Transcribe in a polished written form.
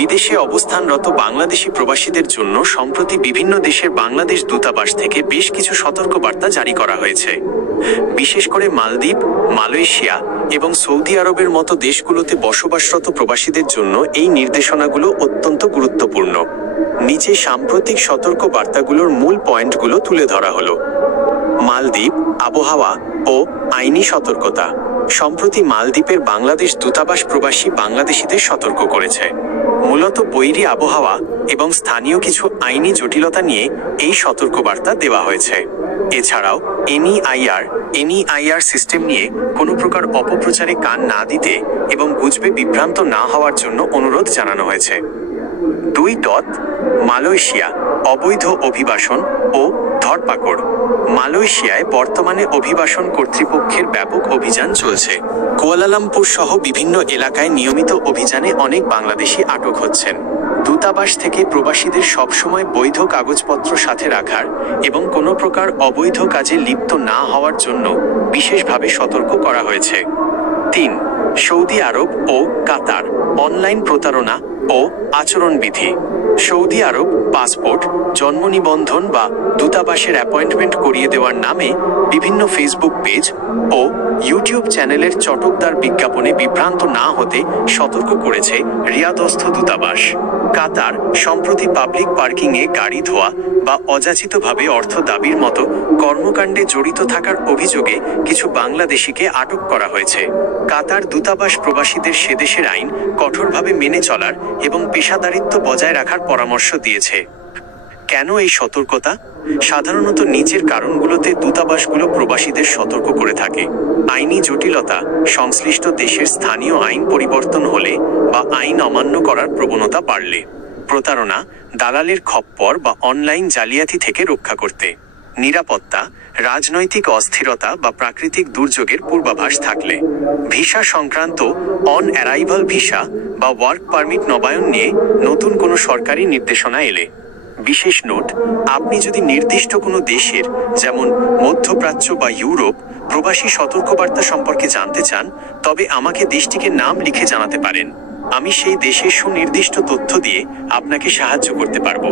বিদেশে অবস্থানরত বাংলাদেশি প্রবাসীদের জন্য সম্প্রতি বিভিন্ন দেশের বাংলাদেশ দূতাবাস থেকে বেশ কিছু সতর্কবার্তা জারি করা হয়েছে। বিশেষ করে মালদ্বীপ, মালয়েশিয়া এবং সৌদি আরবের মতো দেশগুলোতে বসবাসরত প্রবাসীদের জন্য এই নির্দেশনাগুলো অত্যন্ত গুরুত্বপূর্ণ। নিচে সাম্প্রতিক সতর্কবার্তাগুলোর মূল পয়েন্টগুলো তুলে ধরা হলো। মালদ্বীপ, আবহাওয়া ও আইনি সতর্কতা। সম্প্রতি মালদ্বীপের বাংলাদেশ দূতাবাস প্রবাসী বাংলাদেশিদের সতর্ক করেছে। মূলত বৈরী আবহাওয়া এবং স্থানীয় কিছু আইনি জটিলতা নিয়ে এই সতর্কবার্তা দেওয়া হয়েছে। এছাড়াও এনইআইআর সিস্টেম নিয়ে কোনো প্রকার অপপ্রচারে কান না দিতে এবং গুজবে বিভ্রান্ত না হওয়ার জন্য অনুরোধ জানানো হয়েছে। 2. মালয়েশিয়া, অবৈধ অভিবাসন ও ধরপাকড়। মালয়েশিয়ায় বর্তমানে অভিবাসন কর্তৃপক্ষের ব্যাপক অভিযান চলছে। কুয়ালালামপুর সহ বিভিন্ন এলাকায় নিয়মিত অভিযানে অনেক বাংলাদেশি আটক হচ্ছেন। দূতাবাস থেকে প্রবাসীদের সবসময় বৈধ কাগজপত্র সাথে রাখার এবং কোনো প্রকার অবৈধ কাজে লিপ্ত না হওয়ার জন্য বিশেষভাবে সতর্ক করা হয়েছে। 3. সৌদি আরব ও কাতার, অনলাইন প্রতারণা ও আচরণবিধি। সৌদি আরব পাসপোর্ট, জন্ম নিবন্ধন বা দূতাবাসের অ্যাপয়েন্টমেন্ট করিয়ে দেওয়ার নামে বিভিন্ন ফেসবুক পেজ ও ইউটিউব চ্যানেলের চটকদার বিজ্ঞাপনে বিভ্রান্ত না হতে সতর্ক করেছে রিয়াদস্থ দূতাবাস। কাতার সম্প্রতি পাবলিক পার্কিংয়ে গাড়ি ধোয়া বা অযাচিতভাবে অর্থ দাবির মতো কর্মকাণ্ডে জড়িত থাকার অভিযোগে কিছু বাংলাদেশিকে আটক করা হয়েছে। কাতার দূতাবাস প্রবাসীদের সেদেশের আইন কঠোরভাবে মেনে চলার এবং পেশাদারিত্ব বজায় রাখার পরামর্শ দিয়েছে। কেন এই সতর্কতা? সাধারণত নিচের কারণগুলোতে দূতাবাসগুলো প্রবাসীদের সতর্ক করে থাকে। আইনি জটিলতা, সংশ্লিষ্ট দেশের স্থানীয় আইন পরিবর্তন হলে বা আইন অমান্য করার প্রবণতা বাড়লে, প্রতারণা, দালালের খপ্পর বা অনলাইন জালিয়াতি থেকে রক্ষা করতে, নিরাপত্তা, রাজনৈতিক অস্থিরতা বা প্রাকৃতিক দুর্যোগের পূর্বাভাস থাকলে, ভিসা সংক্রান্ত অন অ্যারাইভাল ভিসা বা ওয়ার্ক পারমিট নবায়ন নিয়ে নতুন কোনো সরকারি নির্দেশনা এলে। বিশেষ নোট: আপনি যদি নির্দিষ্ট কোনো দেশের, যেমন মধ্যপ্রাচ্য বা ইউরোপ, প্রবাসী সতর্কবার্তা সম্পর্কে জানতে চান, তবে আমাকে দেশটিকে নাম লিখে জানাতে পারেন। আমি সেই দেশের সুনির্দিষ্ট তথ্য দিয়ে আপনাকে সাহায্য করতে পারব।